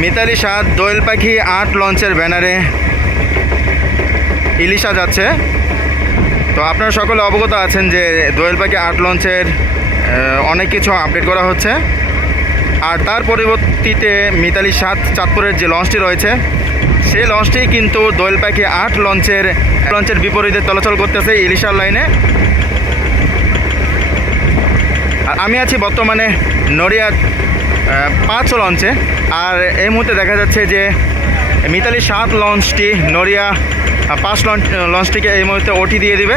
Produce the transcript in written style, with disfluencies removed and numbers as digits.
মিতালি 7 দোয়েল পাখি 8 লঞ্চের ব্যানারে ইলিশা যাচ্ছে। তো আপনারা সকলে অবগত আছেন যে দোয়েল পাখি 8 লঞ্চের অনেক কিছু আপডেট করা হচ্ছে। আর তার পরবর্তীতে মিতালি 7 চাঁদপুরের যে লঞ্চটি রয়েছে সেই লঞ্চটি কিন্তু দোয়েল পাখি 8 লঞ্চের বিপরীতে চলাচল করতেছে ইলিশার লাইনে। আর আমি আছি বর্তমানে নড়িয়া 5 লঞ্চে। আর এই মুহূর্তে দেখা যাচ্ছে যে মিতালি 7 লঞ্চটি নড়িয়া 5 লঞ্চটিকে এই মুহূর্তে ওটি দিয়ে দিবে।